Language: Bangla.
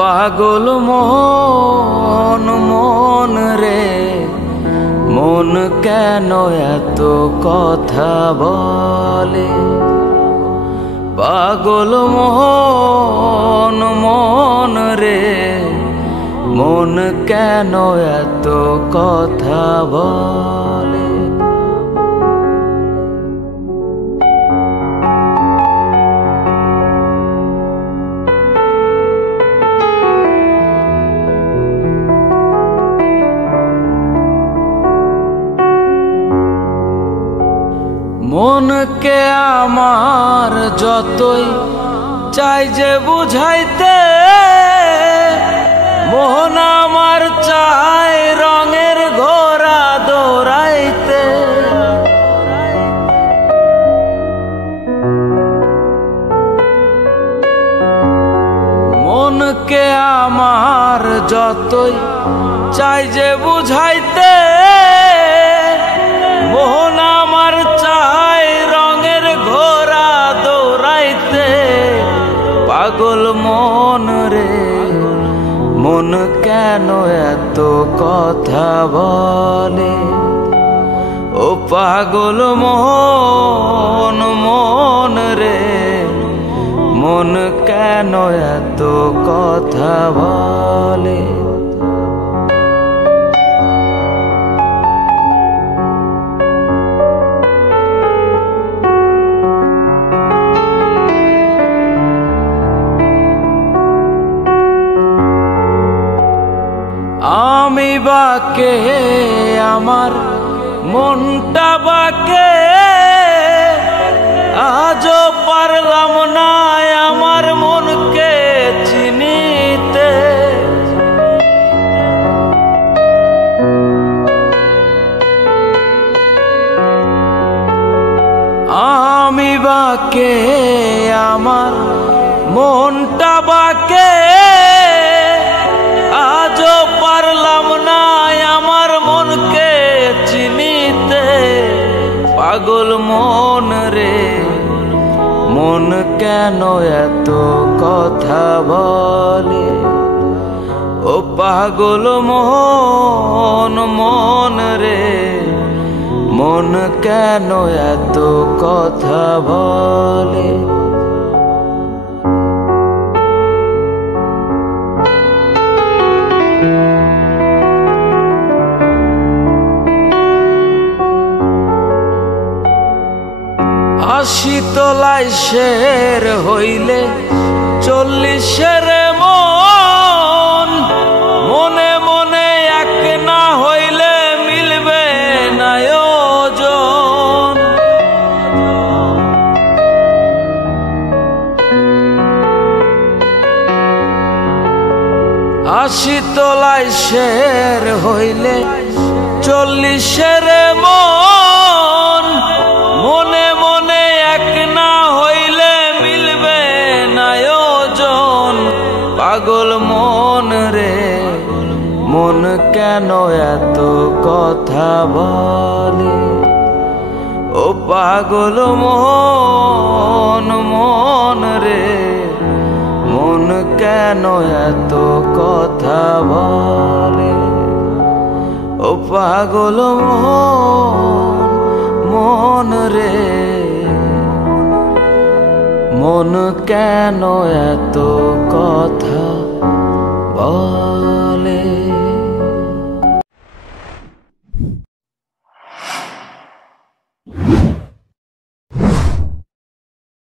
পাগল মন মন রে মন কেন এত কথা বলে। পাগল মন মন রে মন কেন এত কথা বলে। মনকে আমার যতই চাই যে বুঝাইতে, মন আমার চাই রঙের ঘোড়া দৌড়াইতে। মনকে আমার যতই চাই যে বুঝাইতে, মোহন আমার চাই রঙের ঘোড়া দৌড়াইতে। পাগল মন রে মন কেন এত কথা বলে। ও পাগল মন মন রে মন কেন এত কথা বলে। আমি বাকে আমার মনটা বাকে, আজও পারলাম না আমার মনকে চিনিতে। আমি বাকে আমার মনটা বাকে, আজও পারলাম না আমার মনকে চিনিতে। পাগল মন রে মন কেন এত কথা বলে। ও পাগল মন মন রে মন কেন এত কথা বলে। আশি তলায় শের হইলে 40 মন, মনে মনে এক না হইলে মিলবে না ওজন। আশি তলায় শের হইলে 40 মন, মনে মনে এক না হইলে মিলবে না ওজন। পাগল মন রে মন কেন এত কথা বলে। ও পাগল মন মন রে মন কেন এত কথা বলে। ও পাগল মন মন রে মন কেন এত কথা বলে।